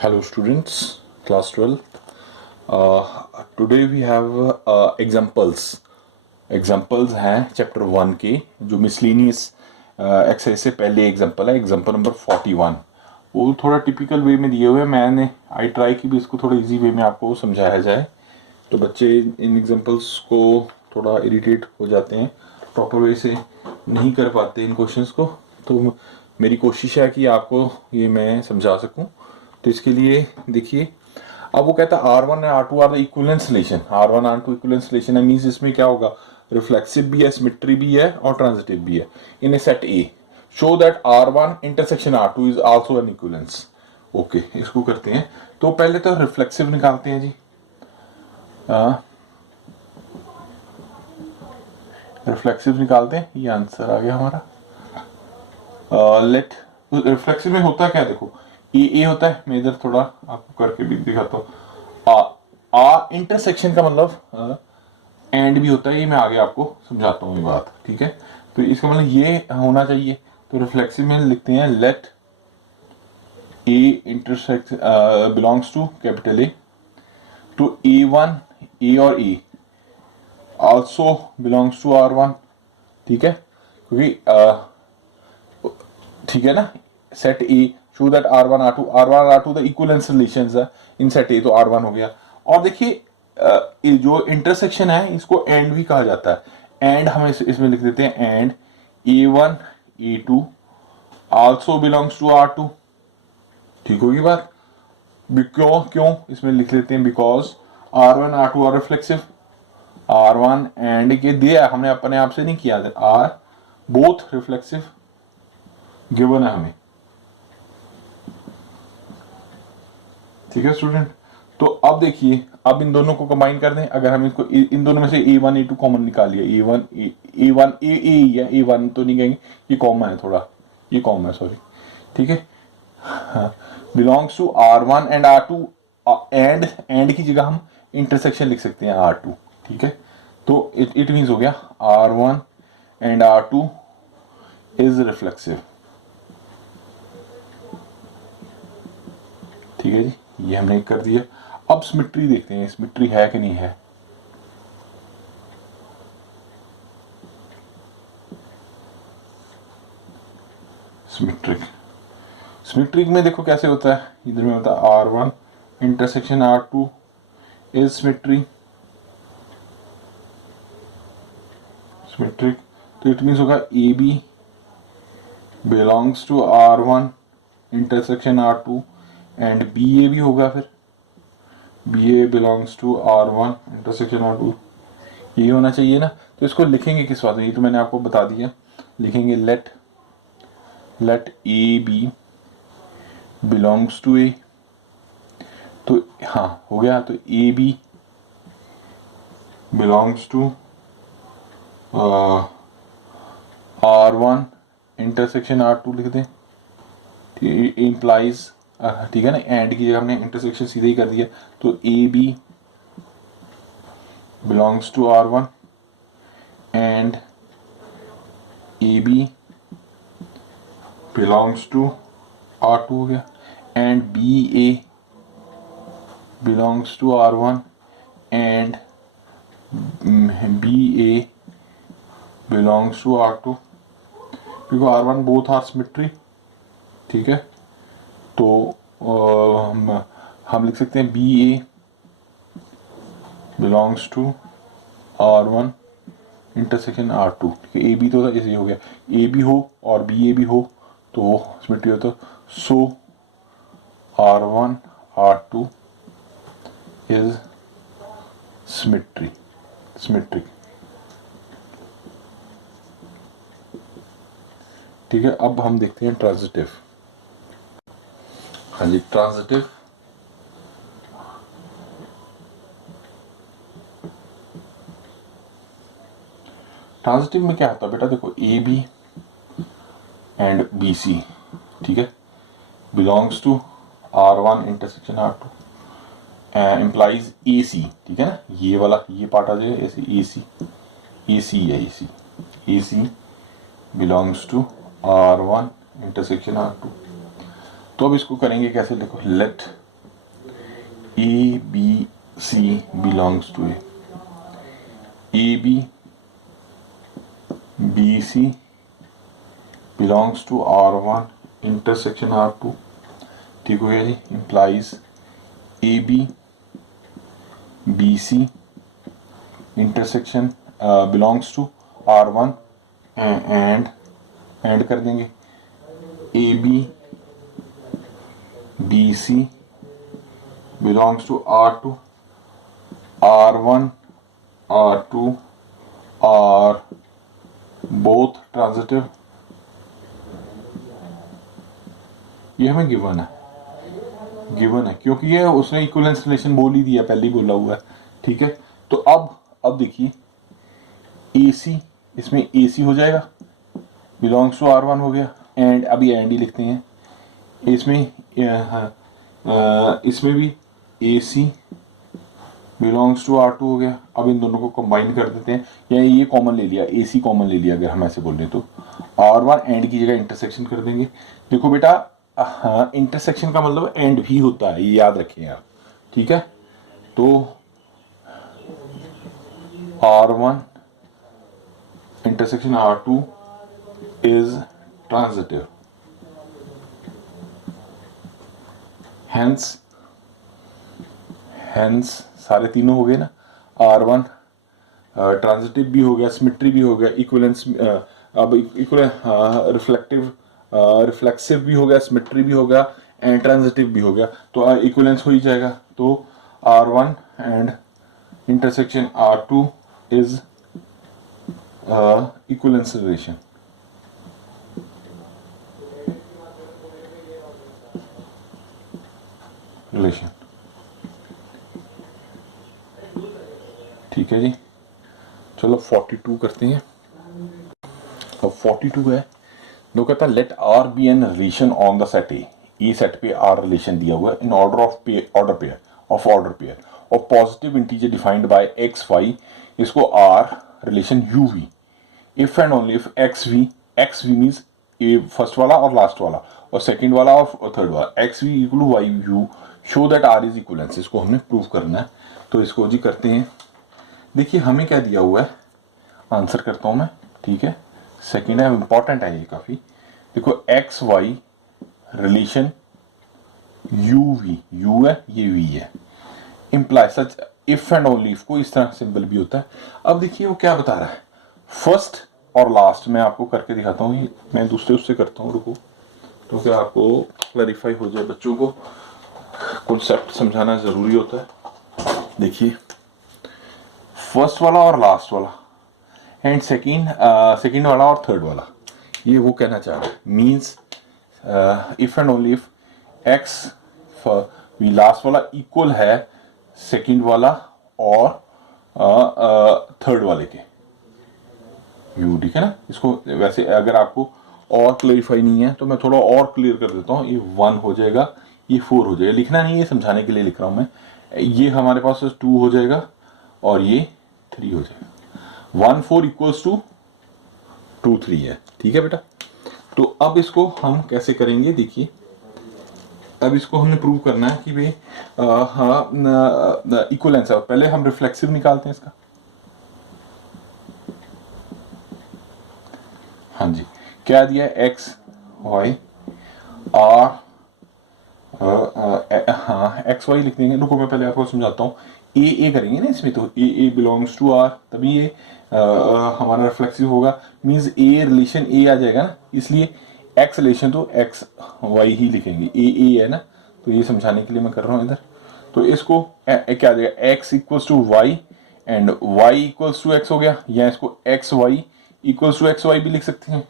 Hello students, class 12. Today we have examples. Examples हैं chapter 1 के जो मिसलिनियस एक्सरसाइज से पहले एग्जाम्पल है एग्जाम्पल नंबर 41। वो थोड़ा टिपिकल वे में दिए हुए हैं। मैंने आई ट्राई की भी इसको थोड़ा इजी वे में आपको समझाया जाए, तो बच्चे इन एग्जाम्पल्स को थोड़ा इरिटेट हो जाते हैं, प्रॉपर वे से नहीं कर पाते इन क्वेश्चंस को। तो मेरी कोशिश है कि आपको ये मैं समझा सकूं। तो इसके लिए देखिए, अब वो कहता है R1 और R2 are the equivalent relation. R1 R2 equivalent relation है, मींस इसमें क्या होगा, रिफ्लेक्सिव भी है, सिमेट्री भी है और ट्रांजिटिव भी है in a set A. Show that R1 intersection R2 is also an equivalence. Okay, इसको करते हैं। तो पहले तो रिफ्लेक्सिव निकालते हैं जी। रिफ्लेक्सिव निकालते हैं, ये आंसर आ गया हमारा। लेट रिफ्लेक्सिव में होता क्या, देखो ए होता है। मैं इधर थोड़ा आपको करके भी दिखाता हूँ। आ इंटरसेक्शन का मतलब एंड भी होता है, ये मैं आगे आपको समझाता हूँ ये बात, ठीक है। तो इसका मतलब ये होना चाहिए। तो रिफ्लेक्सिव में लिखते हैं let A intersect belongs to capital A to A1, A और A also belongs to R1, ठीक है। क्योंकि ठीक है ना, set A show that R1 R2 the equivalence relations है इन सेट ए, तो R1 हो गया। और देखिए जो इंटरसेक्शन है इसको एंड भी कहा जाता है। एंड हम इसमें लिख देते हैं and A1 A2 also belongs to R2, ठीक होगी बात। क्यों क्यों इसमें लिख लेते हैं, because R1 R2 are reflexive. R1 and के दिया, हमने अपने आप से नहीं किया, आर बोथ रिफ्लेक्सिव गिवन है हमें, ठीक है स्टूडेंट। तो अब देखिए, अब इन दोनों को कंबाइन कर दें। अगर हम इसको इन दोनों में से A1 A2 कॉमन निकाल लिया, A1 A A1 तो नहीं कहेंगे, ये कॉमन है थोड़ा, ये कॉमन है सॉरी, ठीक है। Belongs to R1 and R2, and की जगह हम इंटरसेक्शन लिख सकते हैं R2, ठीक है। तो इट मीन्स हो गया R1 and R2 is reflexive, ठीक है जी, ये हमने कर दिया। अब सिमेट्री देखते हैं, सिमेट्री है कि नहीं है। सिमेट्रिक, सिमेट्रिक में देखो कैसे होता है, इधर में होता है R1 intersection R2 is symmetry, symmetric. तो इट मीन्स होगा AB belongs to R1 intersection R2 and BA भी होगा, फिर BA belongs to R1 intersection R2, ये होना चाहिए ना। तो इसको लिखेंगे किस बात में, ये तो मैंने आपको बता दिया। लिखेंगे let AB belongs to A, तो हाँ हो गया। तो AB belongs to R1 intersection R2 लिख दें, इम्प्लाइज, ठीक है ना, एंड की जगह हमने इंटरसेक्शन सीधे ही कर दिया। तो AB belongs to R1 and AB belongs to R2 हो गया, and BA belongs to R1 and BA belongs to R2, क्योंकि R1 बोथ आर सिमेट्री, ठीक है। तो हम लिख सकते हैं BA belongs to R1 intersection R2, ठीक है। AB तो ऐसे हो गया, AB हो और BA भी हो तो सिमेट्री हो। तो सो R1 R2 is symmetry, symmetric, ठीक है। अब हम देखते हैं ट्रांजिटिव। हाँ जी, ट्रांजिटिव ट्रांजिटिव में क्या होता है बेटा, देखो AB एंड BC, ठीक है, belongs to R1 intersection R2 implies AC, ठीक है ना, ये वाला ये पार्ट आ जाएगा ऐसे, AC है, AC belongs to R1 intersection R2। तो अब इसको करेंगे कैसे, देखो let a B C belongs to a b b C belongs to R1 intersection R2, ठीक हो गया जी। Implies a b b c intersection belongs to R1 and कर देंगे a b b C belongs to R2, R1 R2 are both transitive. ये हमें given है क्योंकि ये उसने इक्विवेलेंस रिलेशन बोल ही दिया, पहले ही बोला हुआ है, ठीक है। तो अब देखिए ए सी, इसमें ए सी हो जाएगा, बिलोंग्स टू R1 हो गया, एंड अभी एंड ही लिखते हैं इसमें भी ए सी बिलोंग्स टू R2 हो गया। अब इन दोनों को कंबाइन कर देते हैं, या ये कॉमन ले लिया, ए सी कॉमन ले लिया अगर हम ऐसे बोल रहे तो R1 एंड की जगह इंटरसेक्शन कर देंगे। देखो बेटा, हाँ इंटरसेक्शन का मतलब एंड भी होता है, ये याद रखें आप, ठीक है। तो R1 intersection R2 is transitive, hence सारे तीनों हो गए ना। R1 ट्रांजिटिव भी हो गया, सिमेट्री भी हो गया, इक्विवेलेंस अब रिफ्लेक्टिव रिफ्लेक्सिव भी हो गया, सिमेट्री भी हो गया, एंड ट्रांजिटिव भी हो गया, तो इक्विवेलेंस हो ही जाएगा। तो R1 and intersection R2 is equivalence relation, ठीक है जी। चलो 42 करते हैं। अब 42 है, दो कहता है let R be an relation on the set A set पे R रिलेशन दिया हुआ है इन ऑर्डर पेयर और positive integer defined by x y, इसको R relation u v if and only if x v means a first वाला और last वाला और सेकंड वाला और थर्ड वाला, x v equal to y u show that R is equivalence, इसको हमने प्रूव करना है। तो इसको जी करते हैं। देखिए हमें क्या दिया हुआ है, आंसर करता हूं मैं, ठीक है। सेकंड है, इंपॉर्टेंट है ये काफी। देखो x y relation u v, u है ये वी है, imply such if and only if को इस तरह सिंबल भी होता है। अब देखिए वो क्या बता रहा है, फर्स्ट और लास्ट मैं आपको करके दिखाता हूँ, मैं दूसरे उससे करता हूँ, रुको, तो क्या आपको क्लैरिफाई हो जाए, बच्चों को कॉन्सेप्ट समझाना जरूरी होता है। देखिए फर्स्ट वाला और लास्ट वाला एंड सेकंड वाला और थर्ड वाला, ये वो कहना चाह रहा है, means if and only if x last वाला इक्वल है सेकंड वाला और थर्ड वाले के यू, ठीक है ना। इसको वैसे अगर आपको और क्लैरिफाई नहीं है तो मैं थोड़ा और क्लियर कर देता हूँ। ये 1 हो जाएगा, ये 4 हो जाएगा, लिखना नहीं है, समझाने के लिए लिख रहा हूँ मैं। ये हमारे पास 2 हो जाएगा और ये 3 हो जाएगा। 1 4 इक्वल्स टू 2 3 है, ठीक है बेटा। तो अब इसको हम कैसे करेंगे, देखिए अब इसको हमने प्रूव करना है कि भाई हाँ इक्वलेंस है। पहले हम रिफ्लेक्सिव निकालते हैं इसका, हाँ जी, क्या दिया है, एक्स वाई आर, हाँ एक्स वाई लिख देंगे। रुको मैं पहले आपको समझाता हूँ, ए करेंगे ना इसमें, तो ए बिलोंग्स टू आर, तभी ये हमारा रिफ्लेक्सिव होगा, मीन्स ए रिलेशन ए आ जाएगा ना, इसलिए एक्स रिलेशन तो एक्स वाई ही लिखेंगे, ए है ना, तो ये समझाने के लिए मैं कर रहा हूँ इधर। तो इसको क्या आ जाएगा, x equals to y and y equals to x हो गया, या इसको x y equals to x y भी लिख सकते हैं,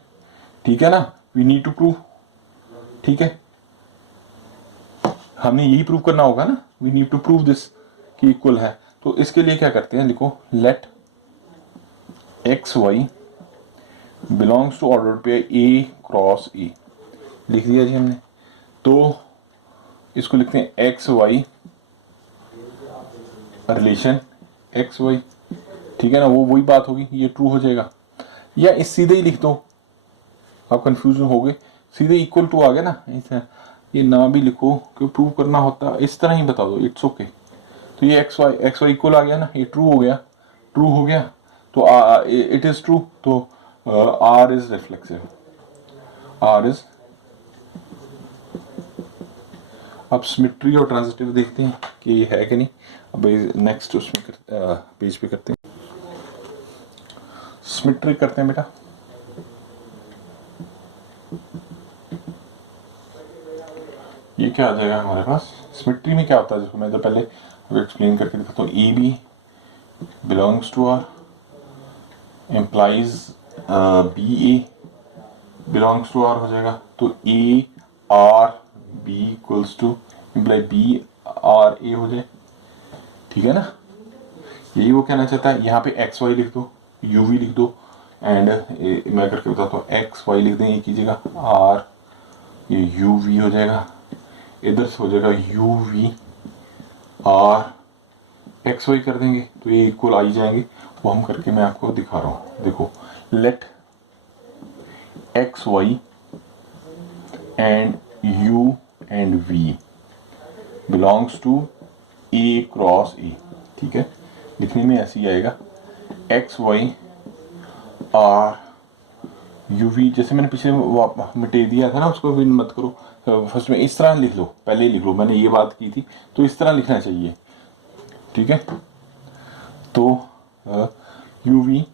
ठीक है ना। वी नीड टू प्रूव, ठीक है, हमने यही प्रूव करना होगा ना, we need to prove this कि इक्वल है। तो इसके लिए क्या करते हैं, लिखो let x y belongs to order pair A cross A, लिख दिया जी हमने। तो इसको लिखते हैं x y relation x y, ठीक है ना, वो वही बात होगी, ये ट्रू हो जाएगा। या इस सीधे ही लिख दो, आप कंफ्यूजन हो गए, सीधे इक्वल टू आ गया ना, ये ना भी लिखो, क्यों प्रूव करना होता इस तरह ही बता दो, इट्स ओके। तो ये एक्स वाई इक्वल आ गया ना, ये ट्रू हो गया, ट्रू हो गया तो इट इज ट्रू, तो R is reflexive, R is. अब सिमेट्री और ट्रांजिटिव देखते हैं कि ये है कि नहीं। अब नेक्स्ट उसमें पेज पे करते हैं, सिमेट्री करते हैं बेटा। ये क्या आ जाएगा हमारे पास, सिमेट्री में क्या होता है, जिसको मैं तो पहले एक्सप्लेन करके दिखाता हूँ। A B belongs to R implies b a belongs to R हो जाएगा, तो a R b equals to imply b R a हो जाए, ठीक है ना। यही वो कहना चाहता है। यहाँ पे एक्स वाई लिख दो, यू वी लिख दो, एंड मैं करके बताता हूँ, एक्स वाई लिख दें, ये कीजिएगा आर, ये यू वी हो जाएगा, इधर से हो जाएगा u v R x y कर देंगे तो ये इक्वल आ ही जाएंगे। वो हम करके मैं आपको दिखा रहा हूँ, देखो let x y and u and v belongs to A cross A, ठीक है। लिखने में ऐसे ही आएगा, x y R u v, जैसे मैंने पीछे मिटे दिया था ना, उसको भी मत करो, फर्स्ट में इस तरह लिख लो, पहले ही लिख लो, मैंने ये बात की थी तो इस तरह लिखना चाहिए, ठीक है। तो यू वी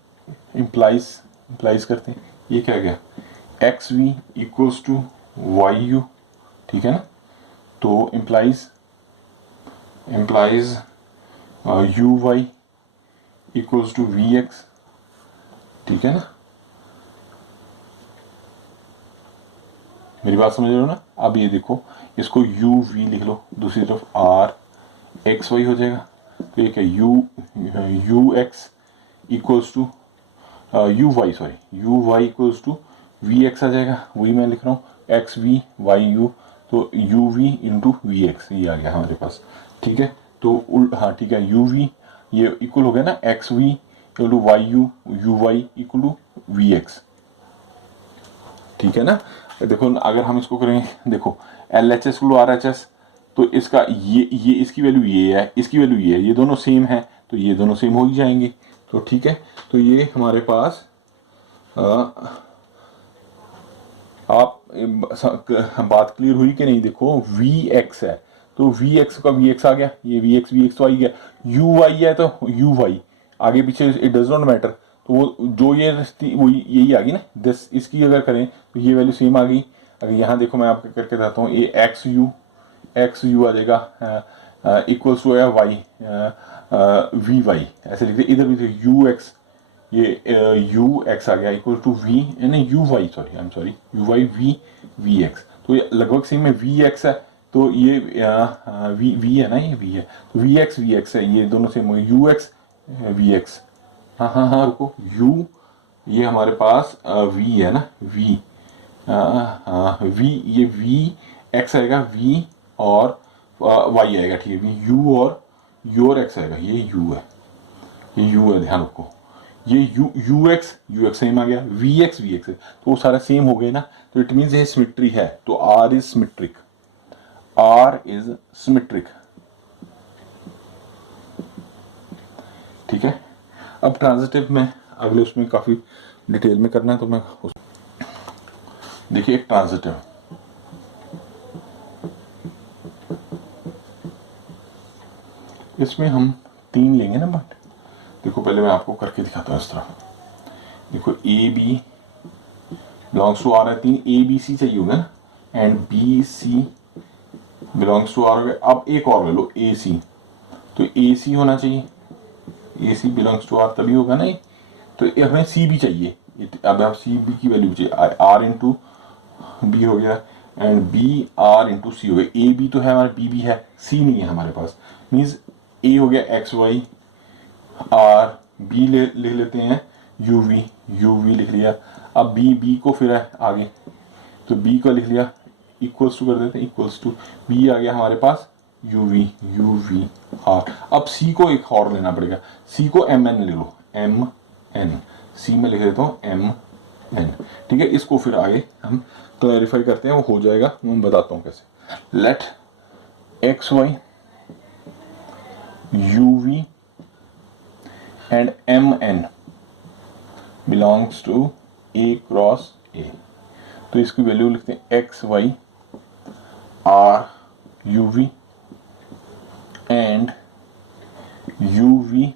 इम्प्लाइज करते हैं, ये क्या गया, x v equals to y u, ठीक है ना। तो implies u y equals to v x, ठीक है ना। मेरी बात समझ रहे हो ना। अब ये देखो, इसको यू वी लिख लो, दूसरी तरफ आर एक्स वाई हो जाएगा, तो ये क्या u x equals to u y, sorry u y equals to v x आ जाएगा। वही मैं लिख रहा हूँ, एक्स वी वाई यू, तो u v into v x, ये आ गया हमारे पास, ठीक है। तो हाँ ठीक है, यू वी ये इक्वल हो गया ना, x v equal to y u y equal to v x, ठीक है ना। देखो अगर हम इसको करेंगे, देखो L H S R H S, तो इसका ये इसकी वैल्यू ये है, इसकी वैल्यू ये है, ये दोनों सेम है, तो ये दोनों सेम हो ही जाएंगे, तो ठीक है। तो ये हमारे पास आप बात क्लियर हुई कि नहीं। देखो वी एक्स है, तो वी एक्स का वी एक्स आ गया, ये वी एक्स तो आ ही गया, यू वाई है तो यू वाई, आगे पीछे इट डज नॉट मैटर, तो वो जो ये वो यही आ गई ना, दस इसकी अगर करें तो ये वैल्यू सेम आ गई। अगर यहाँ देखो मैं आपको करके बताता हूँ, ये एक्स यू आ जाएगा equals to y v y, ऐसे लिखते, इधर भी यू एक्स, ये यू एक्स आ गया इक्वल टू वी, यानी u y, sorry I am sorry, u y v x, तो ये लगभग सेम है, वी एक्स है तो ये वी है ना, ये वी है, तो वी एक्स है, ये दोनों सेम हो गए, यू एक्स वी एक्स, हाँ हाँ हाँ रुको, यू ये हमारे पास वी है ना, वी वी, ये वी एक्स आएगा, वी और वाई आएगा, ठीक है, वी यू और एक्स आएगा, ये यू है, ये यू है, ध्यान रखो, ये यू एक्स सेम आ गया, वी एक्स है, तो वो सारा सेम हो गए ना, तो इट मीन्स ये सिमेट्री है, तो आर इज सिमेट्रिक, ठीक है। अब ट्रांजिटिव में अगले उसमें काफी डिटेल में करना है, तो मैं देखिए एक ट्रांजिटिव, इसमें हम 3 लेंगे ना, बट देखो पहले मैं आपको करके दिखाता हूँ इस तरह। देखो A B belongs to R है, 3 ए बी सी चाहिए होगा ना, and B C belongs to R हो गया। अब एक और ले लो ए सी, तो ए सी होना चाहिए, ए सी बिलोंग्स टू आर तभी होगा ना, तो हमें सी भी चाहिए, अब आप सी बी की वैल्यू चाहिए, आर इंटू बी हो गया, एंड बी आर इंटू सी हो गया। ए बी तो है हमारे, बी भी है, सी नहीं है हमारे पास, मीन्स ए हो गया एक्स वाई, आर बी ले लेते हैं, यू वी लिख लिया। अब बी को फिर है आगे, तो बी को लिख लिया, इक्वल्स टू कर देते हैं, इक्वल्स टू बी आ गया हमारे पास, यू वी आर। अब सी को एक और लेना पड़ेगा, सी को एम एन ले लो, एम एन, सी में लिख देता हूँ एम एन, ठीक है। इसको फिर आगे हम क्लैरिफाई करते हैं, वो हो जाएगा, मैं बताता हूँ कैसे। Let x y u v and m n belongs to A cross A. तो इसकी वैल्यू लिखते हैं x y R u v and u v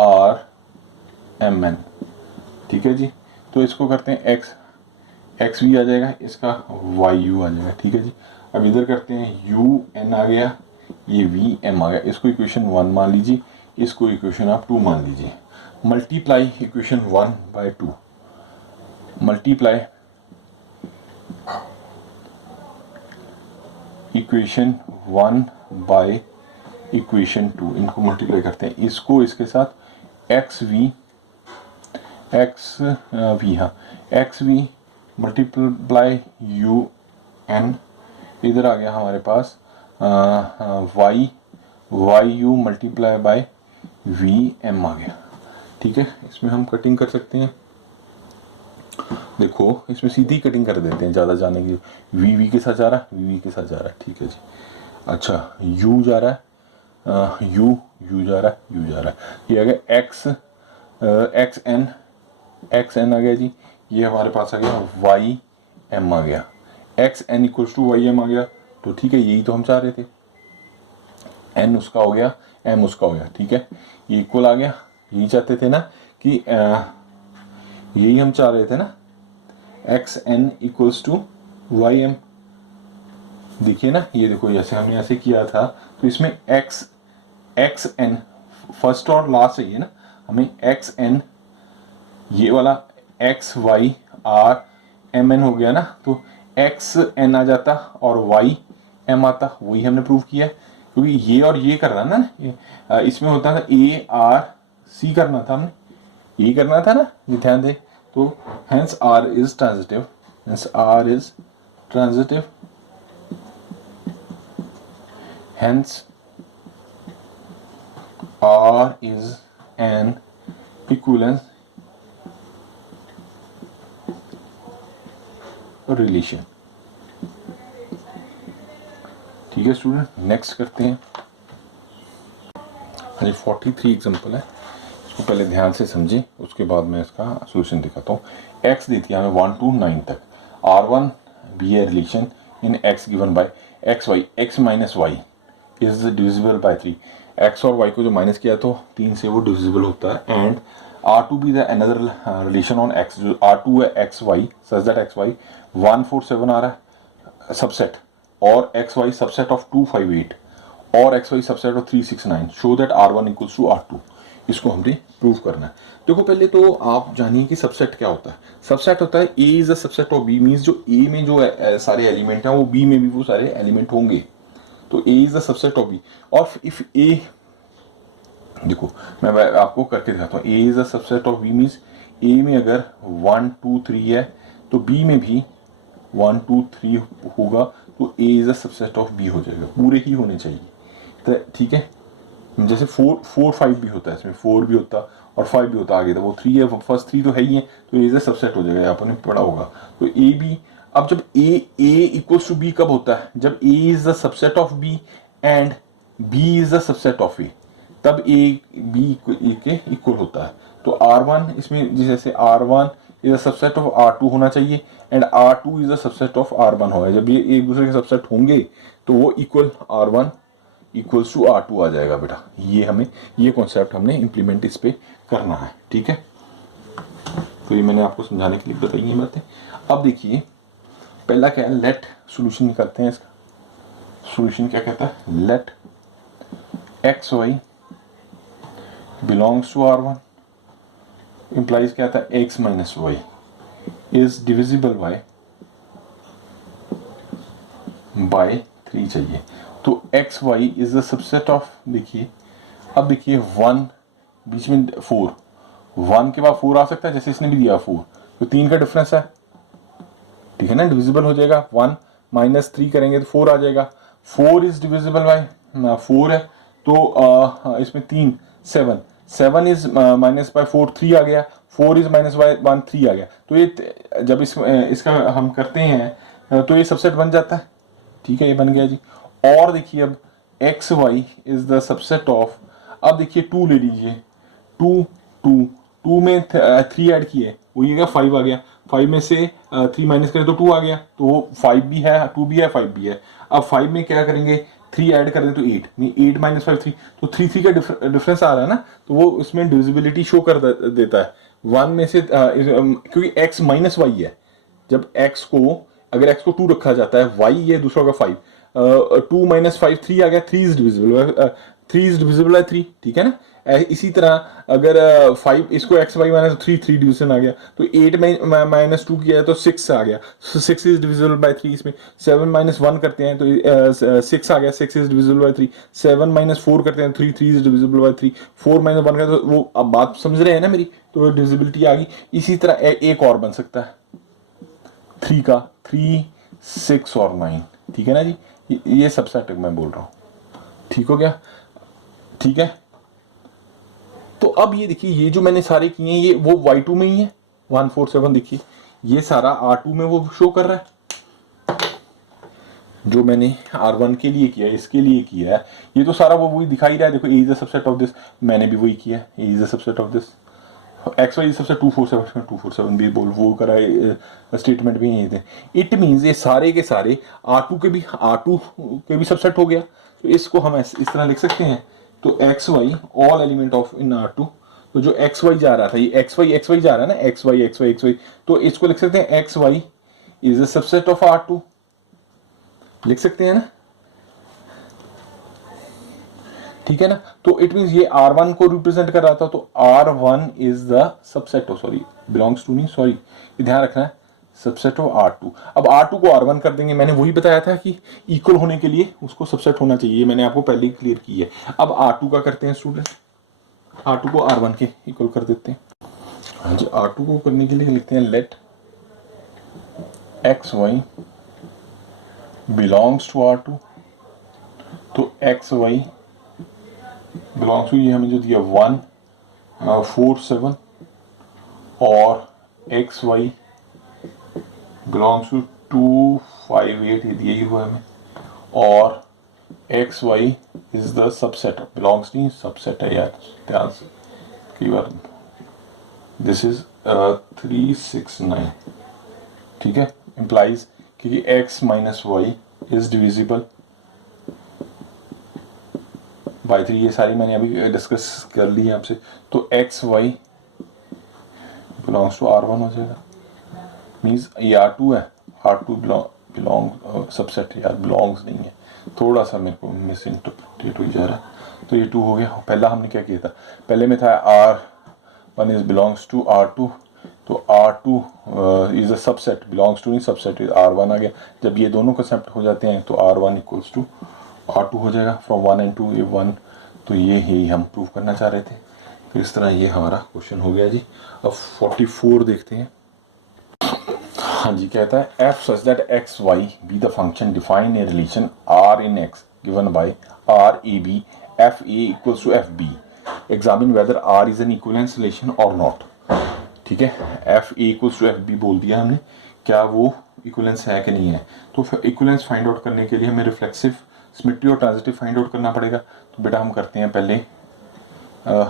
R m n. ठीक है जी। तो इसको करते हैं एक्स वी आ जाएगा, इसका वाई यू आ जाएगा। ठीक है जी। अब इधर करते हैं यू एन आ गया, ये वी एम आ गया। इसको इक्वेशन 1 मान लीजिए, इसको इक्वेशन आप 2 मान लीजिए। Multiply equation 1 by 2, multiply equation 1 by equation 2, इनको मल्टीप्लाई करते हैं, इसको इसके साथ एक्स वी हाँ x v multiply u n, इधर आ गया हमारे पास y u multiply by v m आ गया। ठीक है, इसमें हम कटिंग कर सकते हैं। देखो इसमें सीधी कटिंग कर देते हैं ज़्यादा जाने की। वी के साथ जा रहा है, वी के साथ जा रहा है। ठीक है जी। अच्छा यू जा रहा है, यू जा रहा है, यू जा रहा है। ये आ गया एक्स एन आ गया जी। ये हमारे पास आ गया वाई एम आ गया, x n equals to y m आ गया। तो ठीक है, यही तो हम चाह रहे थे। एन उसका हो गया, एम उसका हो गया। ठीक है, ये इक्वल आ गया। यही चाहते थे ना कि यही हम चाह रहे थे ना, x n equals to y m. देखिए ना, ये देखो जैसे हमने ऐसे किया था, तो इसमें एक्स एन फर्स्ट और लास्ट चाहिए ना हमें। एक्स एन ये वाला x y R m n हो गया ना, तो एक्स एन आ जाता और वाई एम आता। वही हमने प्रूव किया, क्योंकि ये और ये करना ना, इसमें होता था ए आर सी करना था, हमने ये करना था ना, ये ध्यान दे। तो hence R is transitive, hence R is transitive, hence R is an equivalence relation. ठीक है स्टूडेंट, नेक्स्ट करते हैं। ये 43 एग्जाम्पल है, इसको पहले ध्यान से समझें, उसके बाद मैं इसका सोल्यूशन दिखाता हूँ। एक्स दी थी हमें 1 to 9 तक। R1 be a relation in x given by x y, x minus y is divisible by 3। X और वाई को जो माइनस किया तो 3 से वो डिविजिबल होता है। एंड R2 भी the another relation on x, जो R2 है x y such that x y 1 4 7 आ रहा है सबसेट, और एक्स वाई सबसेट ऑफ 2 5 8, और x y subset of 3 6 9, show that R1 equals to R2। इसको हमने प्रूव करना है। देखो पहले तो आप जानिए कि सबसेट क्या होता है। सबसेट होता है A is a subset of B, means जो ए में जो सारे एलिमेंट हैं वो बी में भी वो सारे एलिमेंट होंगे। तो A is the subset of B. और इफ ए, देखो मैं आपको करके दिखाता हूँ। A is the subset of B means A में अगर 1 2 3 है तो बी में भी 1 2 3 होगा, तो A is the subset of B हो जाएगा। पूरे ही होने चाहिए, तो ठीक है। जैसे 4 5 भी होता है, इसमें 4 भी होता और 5 भी होता आगे, तो वो 3 है, फर्स्ट 3 तो है ही है, तो ए इज द सबसेट हो जाएगा, आपने पढ़ा होगा। तो ए बी, अब जब ए इक्वल्स टू बी कब होता है, जब A is the subset of B and B is the subset of A, तब ए बी के इक्वल होता है। तो R1 इसमें जैसे R1 is the subset of R2 होना चाहिए and R2 is the subset of R1 होगा। जब ये एक दूसरे के सबसेट होंगे तो वो equal R1 equals to R2 आ जाएगा बेटा। ये हमें, ये कॉन्सेप्ट हमने इम्प्लीमेंट इस पे करना है। ठीक है, तो ये मैंने आपको समझाने के लिए बताई ये बातें। अब देखिए पहला क्या है, लेट सॉल्यूशन निकालते हैं इसका। सॉल्यूशन क्या कहता है, let x y belongs to R1 implies क्या था, x minus y is divisible by 3 चाहिए। तो x y is the subset of, देखिए अब देखिए 1 बीच में 4, 1 के बाद 4 आ सकता है, जैसे इसने भी दिया 4, तो 3 का डिफरेंस है, ठीक है ना, डिविजिबल हो जाएगा। 1 माइनस 3 करेंगे तो 4 आ जाएगा। 4 इज डिविजिबल बाय 4 है, तो इसमें 3 7 इज माइनस बाय 4 3 आ गया, 4 इज माइनस बाय 1 3 आ गया। तो ये जब इसका हम करते हैं तो ये सबसेट बन जाता है। ठीक है, ये बन गया जी। और देखिए अब x y is the subset of, अब देखिए 2 ले लीजिए, 2 2 2 में 3 ऐड किए, वो ये क्या 5 आ गया, 5 में से 3 माइनस करें तो 2 आ गया, तो 5 भी है, 2 भी है, 5 भी है। अब 5 में क्या करेंगे, 3 ऐड कर दें तो 8, नहीं 8 माइनस 5 3, तो 3 का डिफरेंस आ रहा है ना, तो वो उसमें डिविजिबिलिटी शो कर देता है। 1 में से क्योंकि x माइनस वाई है, जब x को, अगर x को 2 रखा जाता है, y ये दूसरा होगा 5, 2 माइनस 5 3 आ गया, 3 is divisible, 3 is divisible by 3, ठीक है ना। इसी तरह अगर 5 इसको x y माइनस 3 3 डिविजन आ गया, तो 8 में माइनस 2 किया है तो 6 आ गया, 6 इज डिविजिबल बाय 3, इसमें 7 माइनस 1 करते हैं तो 6 आ गया, 6 इज डिविजिबल बाय 3, 7 माइनस 4 करते हैं 3 3 इज डिविजिबल बाय 3, 4 माइनस 1 करते हैं तो वो, अब बात समझ रहे हैं ना मेरी, तो डिविजिबिलिटी आ गई। इसी तरह एक और बन सकता है 3 का, 3 6 और 9, ठीक है ना जी, ये सबसेट मैं बोल रहा हूँ, ठीक हो गया, ठीक है। तो अब ये देखिए, ये जो मैंने सारे किए हैं ये वो y2 में ही है, 147, देखिए ये सारा r2 में वो शो कर रहा है, जो मैंने r1 के लिए किया है, इसके लिए किया है, ये तो सारा वो वही दिखाई रहा है। देखो a is the subset of this, मैंने भी वही किया है, a is the subset of this, x y subset 247 भी बोल वो करा स्टेटमेंट भी नहीं थे। इट मीन्स ये सारे के सारे R2 के भी सबसेट हो गया, तो इसको हम इस तरह लिख सकते हैं, तो x why all element of in R2, तो जो एक्स वाई जा रहा था, ये एक्स वाई जा रहा है ना, एक्स वाई, तो इसको लिख सकते हैं x y is the subset of R2, लिख सकते हैं ना, ठीक है ना। तो इट मींस ये R1 को रिप्रेजेंट कर रहा था, तो R1 is the subset of, sorry belongs to नहीं, सॉरी ध्यान रखना है, सबसेट ऑफ R2। अब R2 को R1 कर देंगे, मैंने वही बताया था कि इक्वल होने के लिए उसको सबसेट होना चाहिए, मैंने आपको पहले ही क्लियर की है। अब R2 का करते हैं स्टूडेंट, R2 को R1 के इक्वल कर देते हैं। हाँ जी, R2 को करने के लिए लिखते हैं let x y belongs to R2, तो एक्स वाई बिलोंग्स टू, ये हमें जो दिया 147, और एक्स वाई बिलोंग्स टू 258, ये दिया ही हुआ है हमें, और x y is the subset, belongs नहीं सबसेट है यार, ध्यान से कई बार, दिस इज 369, ठीक है, इंप्लाइज क्योंकि x minus y is divisible by 3, ये सारी मैंने अभी डिस्कस कर ली है आपसे, तो x y belongs to R1 हो जाएगा, मीन्स ये R2 है, R2 बिलोंग सबसेट यार, बिलोंग्स नहीं है, थोड़ा सा मेरे को मिस इंटरप्रेट हो जा रहा है, तो ये 2 हो गया। पहला हमने क्या किया था, पहले में था R1 is belongs to R2, तो R2 is a subset, belongs to नहीं सबसेट इज R1 आ गया, जब ये दोनों कंसेप्ट हो जाते हैं तो R1 इक्वल्स टू R2 हो जाएगा, फ्रॉम 1 and 2 ये 1, तो ये ही हम प्रूव करना चाह रहे थे, तो इस तरह ये हमारा क्वेश्चन हो गया जी। अब 44 देखते हैं। हाँ जी, कहता है f such that x y be the function define a relation r in x given by r a b f a equals to f b, examine whether r is an equivalence relation or not, ठीक है, f a equals to f b बोल दिया हमने, क्या वो equivalence है कि नहीं है, तो इक्विवेलेंस फाइंड आउट करने के लिए हमें रिफ्लेक्सिव, सिमेट्री और ट्रांजिटिव फाइंड आउट करना पड़ेगा। तो बेटा हम करते हैं, पहले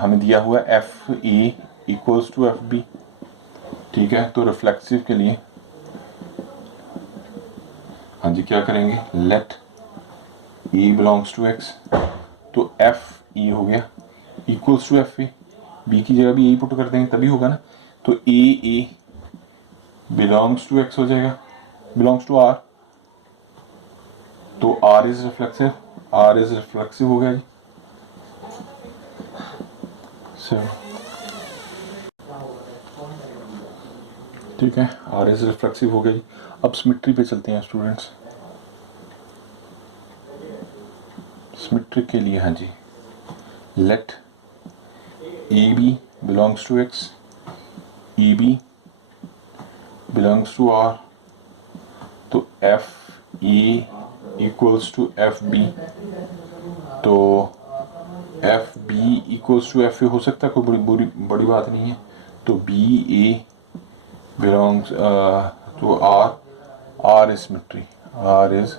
हमें दिया हुआ है f a equals to f b, ठीक है, तो रिफ्लेक्सिव के लिए हाँ जी क्या करेंगे, let a belongs to x, तो एफ ए हो गया equals to f a, b की जगह भी ए पुट कर देंगे तभी होगा ना, तो ए बिलोंग्स टू एक्स हो जाएगा, बिलोंग्स टू आर, तो आर इज रिफ्लेक्सिव हो गया जी, ठीक है, आर इज रिफ्लेक्सिव हो गया जी। अब सिमेट्री पे चलते हैं स्टूडेंट्स, सिमेट्री के लिए हाँ जी, let a B belongs to X, a B belongs to R, तो f a equals to f b, तो f b equals to f a हो सकता है, कोई बड़ी बात नहीं है, तो b a belongs to R, R is symmetry, R is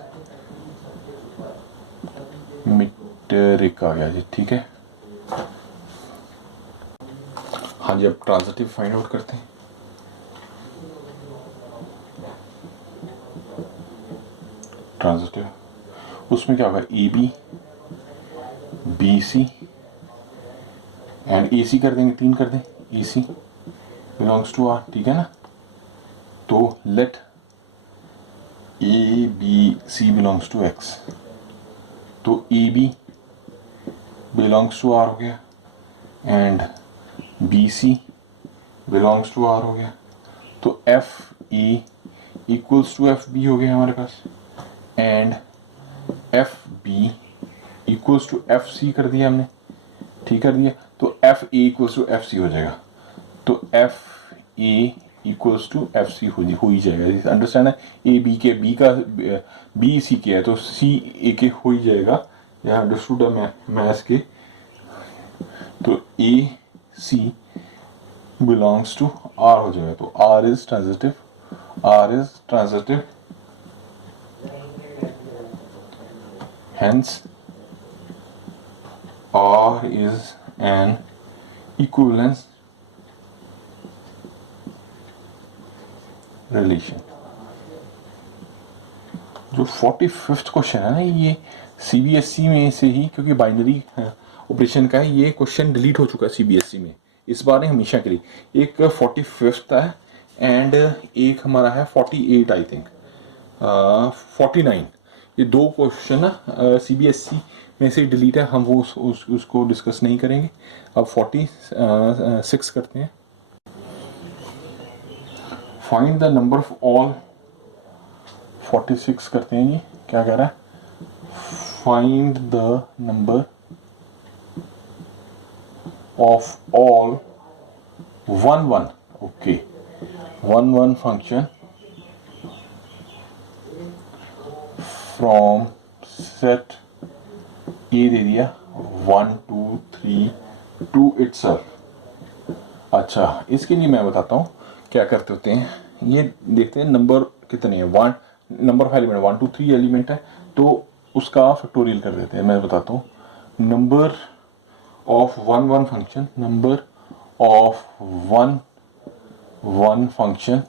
metric आ गया जी, ठीक है। हाँ जी, अब ट्रांजिटिव फाइंड आउट करते हैं। ट्रांजिटिव उसमें क्या होगा, a b, b c and a c कर देंगे, 3 कर दें, a c belongs to R, ठीक है ना। तो let a B C belongs to x, तो a B belongs to R हो गया and B C belongs to R हो गया। तो f a equals to f b हो गया हमारे पास and f b equals to f c कर दिया हमने, ठीक कर दिया। तो f a equals to f c हो जाएगा, तो f a equals to f c हो ही जाएगा। अंडरस्टैंड है, ए बी के बी का बी सी के है तो सी ए के हो ही जाएगा। यह अंडरस्टूड है मैथ्स के। तो a c belongs to R हो जाएगा, तो R is transitive, R is transitive, hence R is an equivalence relation। जो 45th क्वेश्चन है ना, ये सीबीएसई में से ही, क्योंकि बाइनरी ऑपरेशन का है, ये क्वेश्चन डिलीट हो चुका है सीबीएसई में इस बार नहीं, हमेशा के लिए। एक 45th है एंड एक हमारा है 48 आई थिंक, 49। ये 2 क्वेश्चन ना सीबीएसई में से डिलीट है, हम वो उसको डिस्कस नहीं करेंगे। अब 46 करते हैं। Find the number of all, 46 करते हैं। ये क्या कह रहा है, find the number of all 1 1, okay, 1 1 function from set A दे दिया 1 2 3 टू इटसेल्फ। अच्छा, इसके लिए मैं बताता हूँ क्या करते होते हैं। ये देखते हैं नंबर कितने हैं, 1 नंबर ऑफ एलिमेंट 1 2 3 एलिमेंट है, तो उसका फैक्टोरियल कर देते हैं। मैं बताता हूँ, number of 1 1 function, number of 1 1 function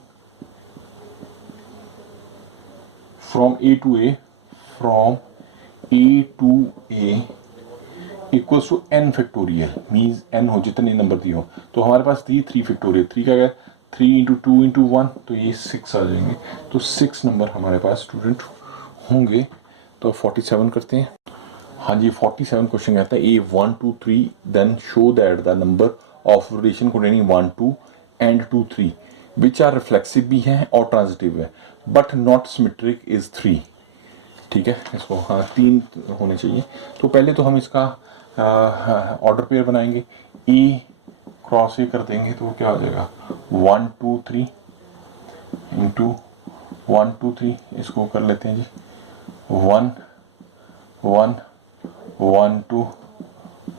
from A to A, from A to A equals to n factorial, means n हो जितने नंबर दिए हो। तो हमारे पास दी 3 फैक्टोरियल, 3 का गया 3 इंटू 2 इंटू 1, तो ये 6 आ जाएंगे। तो 6 नंबर हमारे पास स्टूडेंट होंगे। तो 47 करते हैं। हाँ जी, 47 क्वेश्चन कहता है A 1 2 3 then show that the number of relation containing 1 2 and 2 3 which are reflexive भी हैं और ट्रांजिटिव है बट नॉट सिमेट्रिक इज 3, ठीक है। इसको हाँ 3 होने चाहिए। तो पहले तो हम इसका ऑर्डर पेयर बनाएंगे, ए क्रॉस ए कर देंगे तो क्या हो जाएगा 1 2 3 इंटू 1 2 3, इसको कर लेते हैं जी 1 1 1 2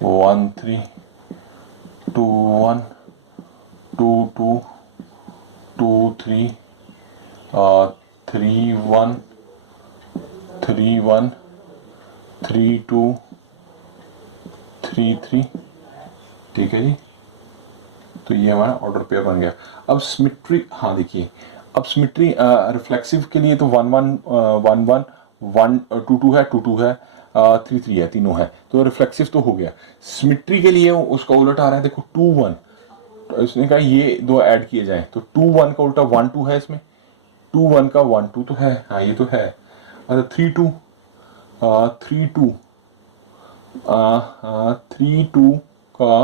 1 3 2 1 2 2 2 3 3 1 3 1 3 2 3 3, ठीक है जी। तो ये हमारा ऑर्डर पेयर बन गया। अब सिमेट्री, हाँ देखिए, अब सिमेट्री रिफ्लेक्सिव के लिए तो 1 1 1 1 1 2 2 है, 2 2 है, 3 3 है, तीनों है, तो रिफ्लेक्सिव तो हो गया। सिमेट्री के लिए उसका उलट आ रहा है, देखो 2 1, तो इसने कहा ये 2 ऐड किए जाए, तो 2 1 का उल्टा 1 2 है इसमें, 2 1 का 1 2 तो है, हाँ ये तो है। अच्छा 3 2 3 2 3 2 का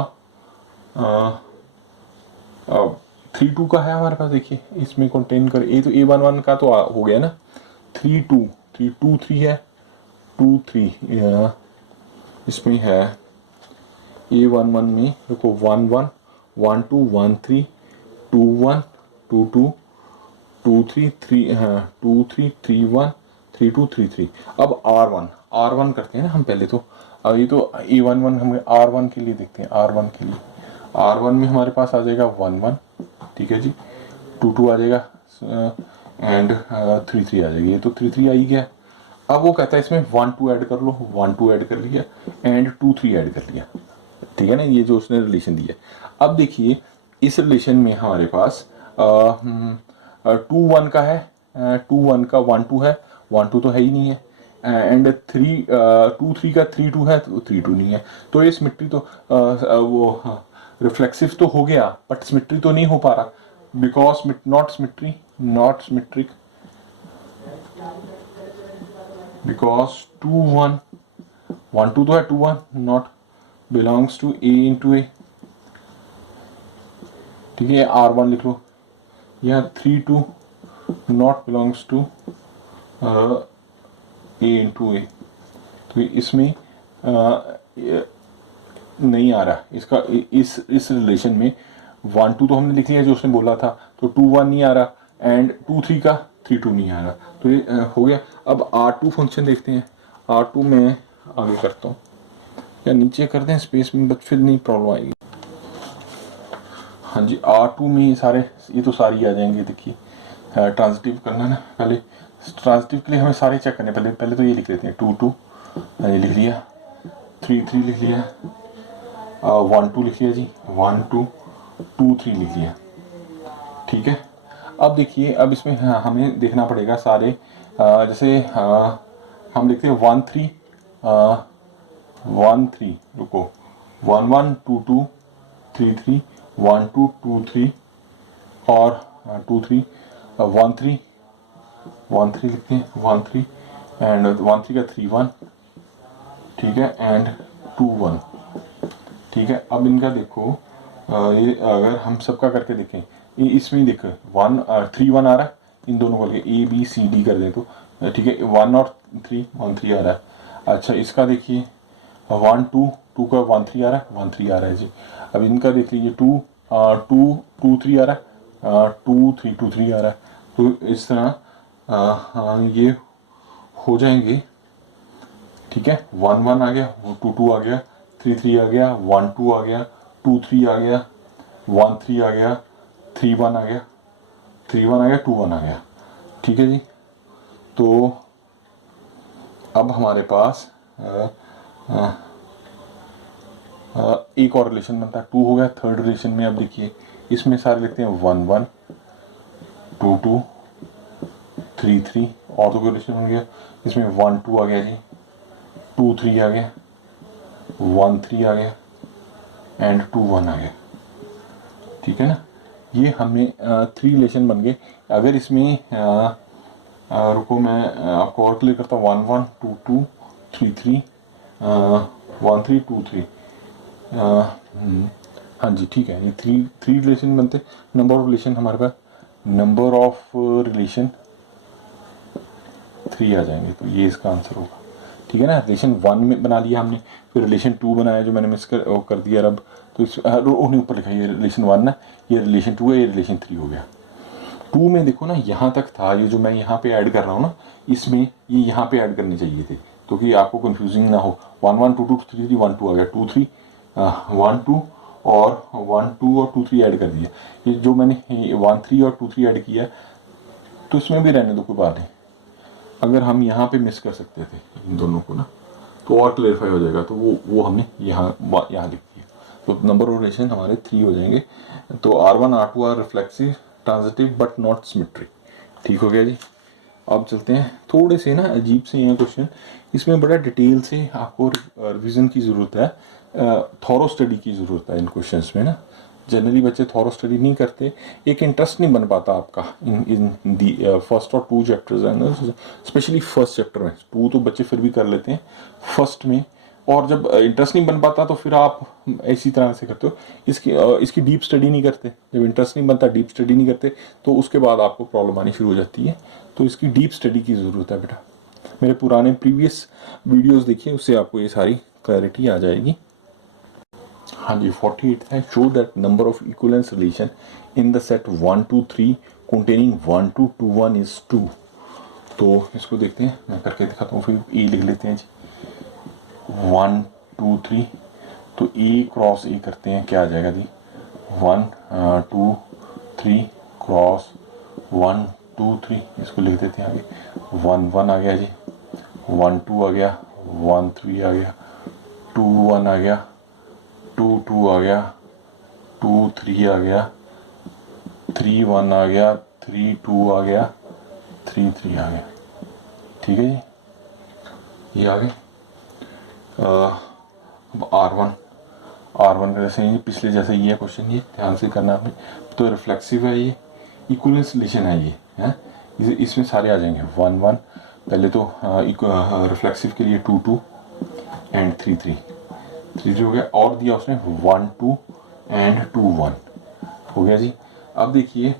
3 2 का है हमारे पास, देखिए इसमें कंटेन कर ए, तो ए 1 1 का तो हो गया ना, 3 2 3 2 3 है, 2 3 इसमें है ए 1 1 में, देखो 1 1 1 2 1 3 2 1 2 2 2 3 3 हाँ 2 3 3 1 3 2 3 3। अब R1 करते हैं ना हम पहले तो। अभी तो A11 हम R1 के लिए देखते हैं, R1 के लिए, R1 में हमारे पास आ जाएगा 1 1, ठीक है जी, 2 2 आ जाएगा एंड 3 3 आ जाएगी, ये तो 3 3 आ ही गया। अब वो कहता है इसमें 1 2 ऐड कर लो, 1 2 ऐड कर लिया एंड 2 3 ऐड कर लिया, ठीक है ना, ये जो उसने रिलेशन दिया। अब देखिए इस रिलेशन में हमारे पास 2 1 का है, 2 1 का 1 2 है, 1 2 तो है ही नहीं है, एंड 3 2 3 का 3 2 है, तो 3 2 नहीं है। तो ये सिमेट्री तो वो रिफ्लेक्सिव तो हो गया बट सिमेट्री तो नहीं हो पा रहा, because not symmetry, not symmetric, because 2 1 1 2 तो है, 2 1 not belongs to A into A, ठीक है, R1 लिख लो। यहाँ 3 2 not belongs to A into A, तो इसमें नहीं आ रहा इसका, इस रिलेशन में 1 2 तो हमने लिख लिया जो उसने बोला था, तो 2 1 नहीं आ रहा एंड 2 3 का 3 2 नहीं आ रहा, तो ये हो गया। अब R2 फंक्शन देखते हैं, R2 में आगे करता हूँ या नीचे कर दें स्पेस में, बट फिर नहीं प्रॉब्लम आएगी। हाँ जी, R2 में ये सारे, ये तो सारी आ जाएंगे। देखिए ट्रांजिटिव करना ना, पहले ट्रांजिटिव के लिए हमें सारे चेक करने, पहले तो ये लिख लेते हैं 2 2, ये लिख लिया, 3 3 लिख लिया, 1 2 लिख लिया जी, 1 2 2 3 लिख लिया, ठीक है। अब देखिए अब इसमें हमें देखना पड़ेगा सारे, जैसे हम लिखते हैं 1 3 1 3, रुको, 1 1 2 2 3 3 1 2 2 3 और 2 3 1 3 1 3 लिखते हैं, 1 3 एंड 1 3 का 3 1, ठीक है, एंड 2 1, ठीक है। अब इनका देखो ये अगर हम सबका करके देखें, ये इसमें देखो 1 3 1 आ रहा है, इन दोनों को लेके A B C D कर दें तो ठीक है, 1 और 3 1 3 आ रहा है। अच्छा इसका देखिए 1 2 2 का 1 3 आ रहा है, 1 3 आ रहा है जी। अब इनका देख लीजिए 2 2 2 3 आ रहा है, 2 3 2 3 आ रहा है, तो इस तरह ये हो जाएंगे, ठीक है। 1 1 आ गया, 2 2 आ गया, 3 3 आ गया, 1 2 आ गया, 2 3 आ गया, 1 3 आ गया, 3 1 आ गया, 3 1 आ गया, 2 1 आ गया, ठीक है जी। तो अब हमारे पास एक और रिलेशन बनता है, 2 हो गया। थर्ड रिलेशन में अब देखिए इसमें सारे लिखते हैं 1 1 2 2 3 3, और तो कोई रिलेशन बन गया, इसमें 1 2 आ गया जी, 2 3 आ गया, 1 3 आ गया एंड 2 1 आ गया, ठीक है ना। ये हमें 3 रिलेशन बन गए। अगर इसमें रुको मैं आपको और क्लियर करता हूँ, 1 1 2 2 3 3 1 3 2 3, हाँ जी ठीक है, ये थ्री रिलेशन बनते। नंबर ऑफ रिलेशन हमारे पास, नंबर ऑफ रिलेशन 3 आ जाएंगे, तो ये इसका आंसर होगा, ठीक है ना। रिलेशन 1 में बना लिया हमने, फिर रिलेशन 2 बनाया जो मैंने मिस कर दिया अब, तो इस उन्हें ऊपर लिखा, ये रिलेशन 1 ना, ये रिलेशन 2 है, ये रिलेशन 3 हो गया। 2 में देखो ना यहाँ तक था, ये जो मैं यहाँ पे ऐड कर रहा हूँ ना, इसमें ये यहाँ पे ऐड करने चाहिए थे, तो कि आपको कंफ्यूजिंग ना हो। 1 1 2 2 3 3 1 2 आ गया, 2 3 1 2 और 1 2 और 2 3 ऐड कर दिया। ये जो मैंने 1 3 और 2 3 ऐड किया, तो इसमें भी रहने दो, कोई बात नहीं। अगर हम यहाँ पे मिस कर सकते थे इन दोनों को ना, तो और क्लेरिफाई हो जाएगा, तो वो हमने यहाँ लिख दिया। तो नंबर ऑफ रिलेशन हमारे 3 हो जाएंगे। तो R1 R2 are reflexive transitive but not symmetric, ठीक हो गया जी। अब चलते हैं, थोड़े से ना अजीब से हैं क्वेश्चन, इसमें बड़ा डिटेल से आपको रिवीजन की ज़रूरत है, थॉरो स्टडी की ज़रूरत है इन क्वेश्चंस में ना। जनरली बच्चे थॉरो स्टडी नहीं करते, एक इंटरेस्ट नहीं बन पाता आपका इन दी फर्स्ट और 2 चैप्टर्स हैं ना, स्पेशली फर्स्ट चैप्टर में। 2 तो बच्चे फिर भी कर लेते हैं, फर्स्ट में, और जब इंटरेस्ट नहीं बन पाता तो फिर आप इसी तरह से करते हो, इसकी डीप स्टडी नहीं करते। जब इंटरेस्ट नहीं बनता, डीप स्टडी नहीं करते, तो उसके बाद आपको प्रॉब्लम आनी शुरू हो जाती है। तो इसकी डीप स्टडी की ज़रूरत है बेटा। मेरे पुराने प्रीवियस वीडियोस देखिए, उससे आपको ये सारी क्लैरिटी आ जाएगी। हाँ जी, 48 है, show that number of equivalence relation in the set 1 2 3 containing 1 2 2 1 is 2। तो इसको देखते हैं, मैं करके दिखाता हूँ, फिर ए लिख लेते हैं जी, 1 2 3, तो ए क्रॉस ए करते हैं, क्या आ जाएगा जी, 1 2 3 क्रॉस 1 2 3, इसको लिख देते हैं आगे, 1 1 आ गया जी, 1 2 आ गया, 1 3 आ गया, 2 1 आ गया, 2 2 आ गया, 2 3 आ गया, 3 1 आ गया, 3 2 आ गया, 3 3 आ गया। ठीक है जी, ये आ गए। अब R1 का जैसे ही पिछले जैसे ये क्वेश्चन, ये ध्यान से करना आपने। तो रिफ्लेक्सिव है, ये इक्विवेलेंस रिलेशन है, ये है इसमें सारे आ जाएंगे 1 1। पहले तो रिफ्लेक्सिव के लिए 2 2 एंड 3 3 3 हो गया, और दिया उसने 1 2 एंड 2 1 हो गया जी। अब देखिए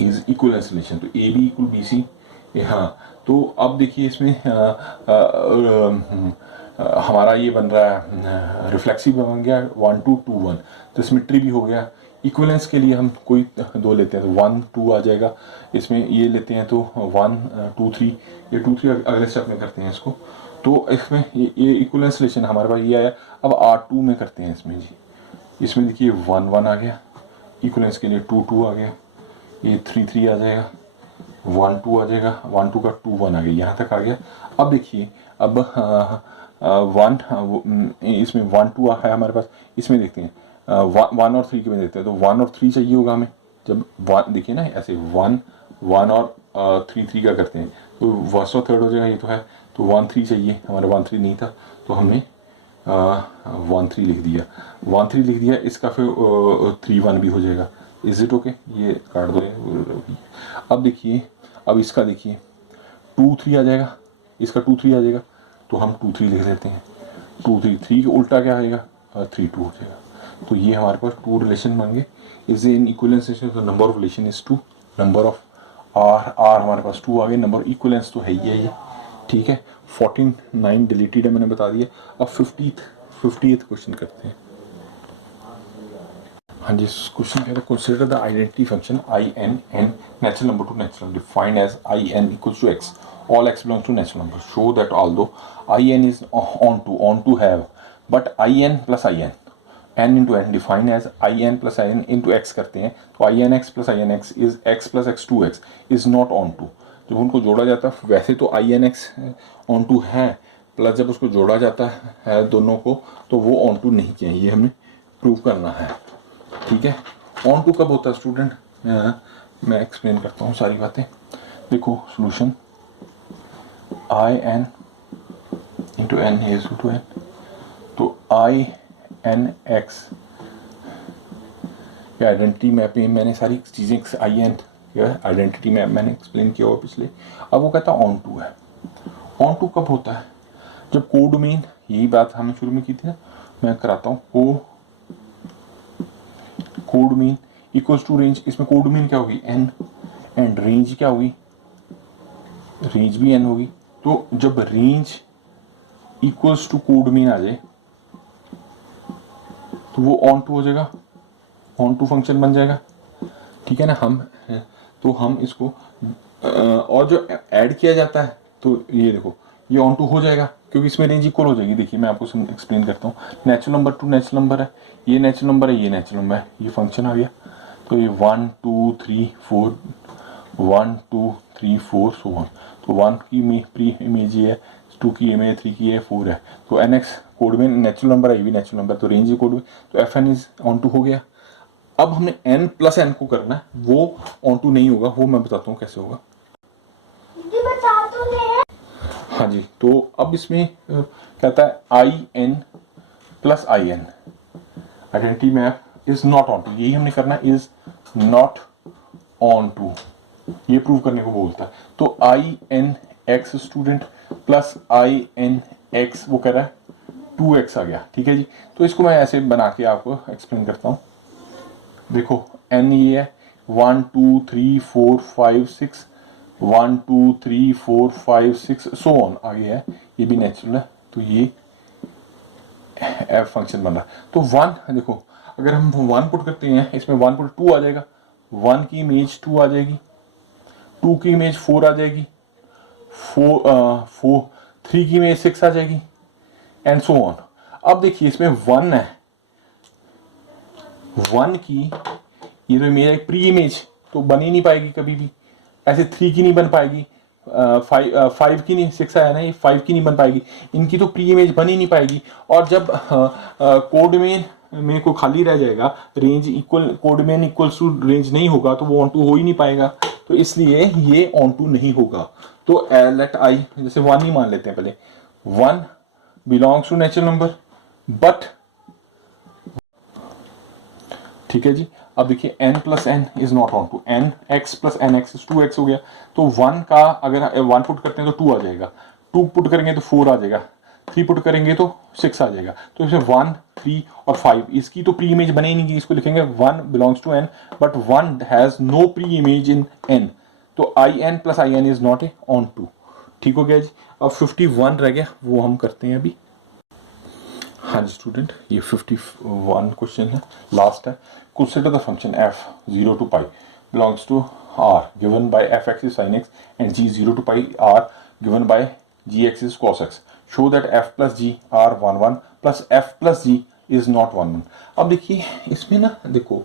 इज इक्विवेलेंस रिलेशन, तो a b equal b c. हाँ, तो अब देखिए इसमें हमारा ये बन रहा है रिफ्लेक्सिव बन गया 1 2 2 1, तो सिमेट्री भी हो गया। इक्विवेलेंस के लिए हम कोई दो लेते हैं तो 1 2 आ जाएगा, इसमें ये लेते हैं तो 1 2 3, ये 2 3 अगले स्टेप में करते हैं इसको। तो इसमें ये इक्विवेलेंस रिलेशन हमारे पास ये आया। अब R2 में करते हैं इसमें जी, इसमें देखिए 1 1 आ गया, इक्विवेलेंस के लिए 2 2 आ गया, ये 3 3 आ जाएगा, 1 2 आ जाएगा, 1 2 का 2 1 आ गया, यहाँ तक आ गया। अब देखिए अब 1 इसमें 1 2 है हमारे पास, इसमें देखते हैं 1 और 3 के में देते हैं, तो 1 और 3 चाहिए होगा हमें। जब 1 देखिए ना ऐसे 1 1 और 3 3 का करते हैं तो 1 और 3 हो जाएगा, ये तो है। तो 1 3 चाहिए, हमारा 1 3 नहीं था, तो हमने 1 3 लिख दिया, 1 3 लिख दिया। इसका फिर 3 1 भी हो जाएगा। इज इट ओके, ये काट दो। अब देखिए, अब इसका देखिए 2 3 आ जाएगा, इसका 2 3 आ जाएगा, तो हम 2 3 लिख देते हैं। 2 3 3 का उल्टा क्या आएगा, 3 2 हो जाएगा। तो ये हमारे पास 2 रिलेशन बन गए। इज इन इक्विवेलेंस रिलेशन, तो number of relation is 2, number of R हमारे पास 2 आ गए, नंबर इक्विवेलेंस तो है ही है ये। ठीक है, 49 डिलीटेड है, मैंने बता दिया। अब 50th क्वेश्चन करते हैं। हाँ जी, क्वेश्चन कहता है consider the identity function I N N natural number to natural number defined as I N equals to x, all x belongs to natural number. Show that although in is on to have, but in plus in n into n defined as in plus in into x करते हैं, तो in x plus in x is x plus x 2x is not on to। जब उनको जोड़ा जाता है, वैसे तो in x on to है, प्लस जब उसको जोड़ा जाता है दोनों को, तो वो ऑन टू नहीं चाहिए, ये हमें प्रूव करना है। ठीक है, ऑन टू कब होता है स्टूडेंट, मैं एक्सप्लेन करता हूँ सारी बातें। देखो solution I N into N is to N, तो I N X identity map में मैंने सारी चीज़ें आई एन आइडेंटिटी मैप मैंने एक्सप्लेन किया हुआ पिछले। अब वो कहता है ऑन टू है। ऑन टू कब होता है, जब कोडोमेन, यही बात हमने शुरू में की थी ना, मैं कराता हूँ। कोडोमेन इक्वल्स टू रेंज, इसमें कोडोमेन क्या होगी एन, एंड रेंज क्या होगी, रेंज भी एन होगी। तो जब रेंज इक्वल्स टू कोडोमेन आ जाए तो वो ऑन टू हो जाएगा, ऑन टू फंक्शन बन जाएगा। ठीक है ना, हम इसको और जो ऐड किया जाता है, तो ये देखो ये ऑन टू हो जाएगा, क्योंकि इसमें रेंज इक्वल हो जाएगी। देखिए मैं आपको एक्सप्लेन करता हूँ। Natural number to natural number है, ये नेचुरल नंबर है, ये नेचुरल नंबर है, ये फंक्शन आ गया। तो ये 1 2 3 4 1 2 3 4 सो ऑन। तो 1 की प्री इमेज ये है, 2 की इमेज, 3 की है, 4 है। तो N x codomain natural number है, ये भी नेचुरल नंबर, तो रेंज कोड में, तो f n is onto हो गया। अब हमने n प्लस एन को करना है, वो ऑन टू नहीं होगा, वो मैं बताता हूँ कैसे होगा। हाँ जी, तो अब इसमें कहता है I N plus I N identity map is not onto, यही हमने करना है, इज नॉट ऑन टू, ये प्रूव करने को बोलता है। तो I N x student plus I N x, वो कह रहा है 2x आ गया। ठीक है जी, तो इसको मैं ऐसे बना के आपको एक्सप्लेन करता हूँ। देखो n ये है 1 2 3 4 5 6 1 2 3 4 5 6 सो ऑन आगे है, ये भी नेचुरल है, तो ये एफ फंक्शन बन रहा है। तो 1 देखो, अगर हम 1 पुट करते हैं, इसमें 1 पुट 2 आ जाएगा, 1 की इमेज 2 आ जाएगी, 2 की इमेज 4 आ जाएगी, 3 की इमेज 6 आ जाएगी, एंड सो ऑन। अब देखिए इसमें 1 है, 1 की ये तो इमेज है, प्री इमेज तो बन ही नहीं पाएगी कभी भी, ऐसे 3 की नहीं बन पाएगी, फाइव की नहीं, 6 आया ना, ये 5 की नहीं बन पाएगी, इनकी तो प्री इमेज बन ही नहीं पाएगी। और जब कोड में को खाली रह जाएगा, रेंज इक्वल, कोड में इक्वल्स टू रेंज नहीं होगा, तो वो ऑन टू हो ही नहीं पाएगा, तो इसलिए ये ऑन टू नहीं होगा। तो लेट आई, जैसे 1 ही मान लेते हैं पहले, 1 belongs to natural number but, ठीक है जी। अब देखिए n plus N is not onto, N x plus N x is 2x हो गया, तो 1 का अगर 1 पुट करते हैं तो 2 आ जाएगा, 2 पुट करेंगे तो 4 आ जाएगा, 3 पुट करेंगे तो 6 आ जाएगा। तो इसमें 1, 3 और 5, इसकी तो प्री इमेज बने ही नहीं, इसको लिखेंगे 1 belongs to n but 1 has no pre image in n, तो in plus in is not a onto. ठीक हो गया जी। अब 51 रह गया, वो हम करते हैं अभी। हाँ जी स्टूडेंट, ये 51 क्वेश्चन है, लास्ट है। Consider the function f 0 to pi belongs to r given by fx is sin x and g 0 to pi r given by gx is cos x. Show that f plus g are 1 1 plus f plus g is not 1 1. अब देखिए इसमें ना, देखो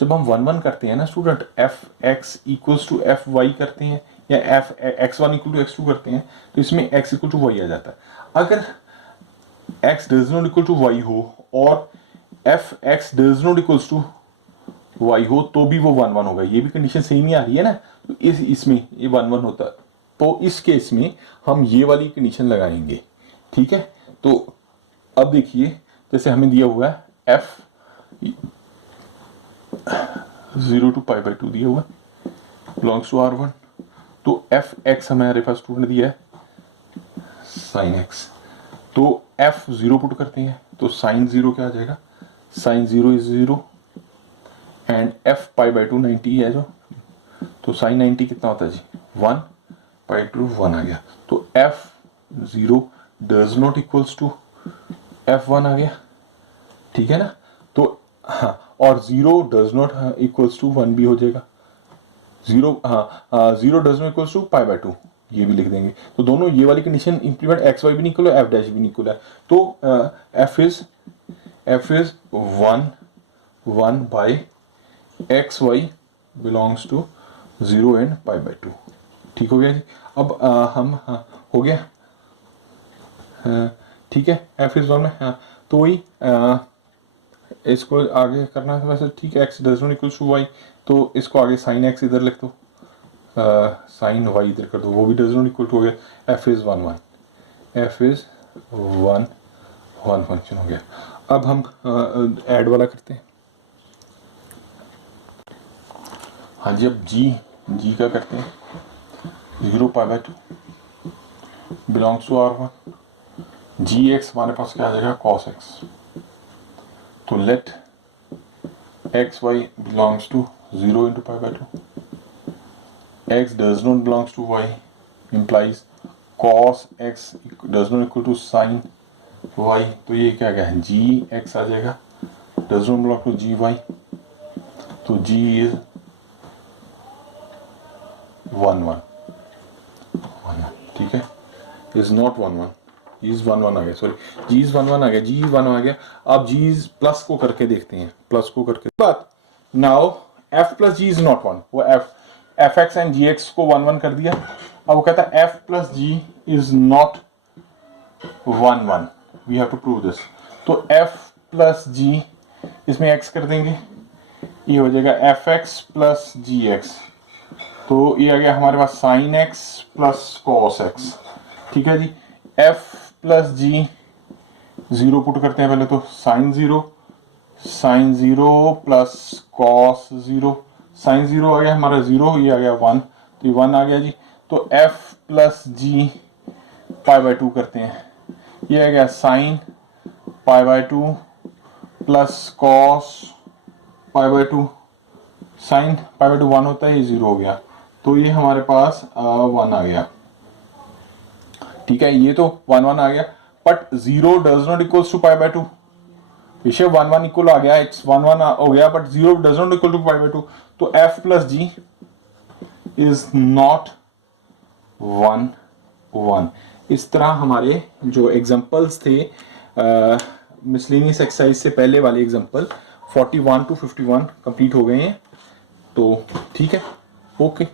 जब हम 1 1 करते हैं ना student, f x equals to f y करते हैं या f x1 equal to x2 करते हैं, तो इसमें x equal to y आ जाता है। अगर x does not equal to y हो और f x does not equals to y हो, तो भी वो 1 1 होगा। ये भी कंडीशन सेम ही आ रही है ना, तो इसमें ये 1 1 होता है, तो इस केस में हम ये वाली कंडीशन लगाएंगे। ठीक है, तो अब देखिए जैसे हमें दिया हुआ है f 0 to pi by 2 दिया हुआ है, बिलोंग्स टू r1, तो f x हमारे पास स्टूडेंट दिया है sin x, तो f 0 पुट करते हैं तो sin 0 क्या आ जाएगा, sin 0 is 0 and f pi by 2 90 है जो, तो sin 90 कितना होता है जी, 1 पाई 2 1 आ गया, तो f 0 does not equals to f1 आ गया। ठीक है ना, तो हाँ, और 0 डज नॉट इक्वल्स टू 1 भी हो जाएगा, 0 0 does not equals to pi by 2, ये भी लिख देंगे। तो दोनों ये वाली कंडीशन इंप्लीमेंट, एक्स वाई भी निकलो, एफ डैश भी निकलो है, तो f is 1 1 by x y belongs to 0 and pi by 2। ठीक हो गया जी। अब हम हो गया, ठीक है, एफ इज 1 में, तो वही इसको आगे करना है वैसे। ठीक है, x does not equal to y, तो इसको आगे साइन एक्स इधर लिख दो, साइन वाई इधर कर दो, वो भी डज नॉट इक्वल टू हो गया। F is 1 1, F is 1 1 function हो गया। अब हम ऐड वाला करते हैं। हाँ जी, अब जी का करते हैं, 0 pi by 2 belongs to r1, g x हमारे पास क्या आ जाएगा, कॉस एक्स, तो let x y belongs to 0 into pi by 2, x does not belongs to y implies cos x does not equal to sin y, तो ये क्या गया है, जी एक्स आ जाएगा, does not belong to g y, तो g is 1 1 1, ठीक है, is not 1 1, is 1 1 आ गया, सॉरी g is 1 1 आ गया, g 1 आ गया। अब g प्लस को करके देखते हैं, प्लस को करके बात, now f plus g is not 1, वो F X and G X को 1 1 कर दिया। अब वो कहता है F plus ji is not 1 1, we have to prove this, तो एफ प्लस जी, इसमें एक्स कर देंगे, ये हो जाएगा F X plus G X, तो ये आ गया हमारे पास sine X plus cos X. ठीक है जी, एफ प्लस जी 0 पुट करते हैं पहले, तो साइन 0 प्लस कॉस 0, साइन 0 आ गया हमारा 0, ये आ गया 1, तो ये 1 आ गया जी। तो f plus g pi by 2 करते हैं, ये आ गया sine pi by 2 plus cos pi by 2, sine pi by 2 1 होता है, ये 0 हो गया, तो ये हमारे पास 1 आ गया। ठीक है, ये तो 1 1 आ गया, but 0 does not equals to pi by 2, विषय 1 1 इक्वल आ गया, x 1 1 हो गया, but 0 does not equal to pi by 2, तो f plus ji is not 1 1। इस तरह हमारे जो एग्जांपल्स थे मिसलेनियस एक्सरसाइज से पहले वाले एग्जांपल 41 to 51 कंप्लीट हो गए हैं, तो ठीक है, ओके।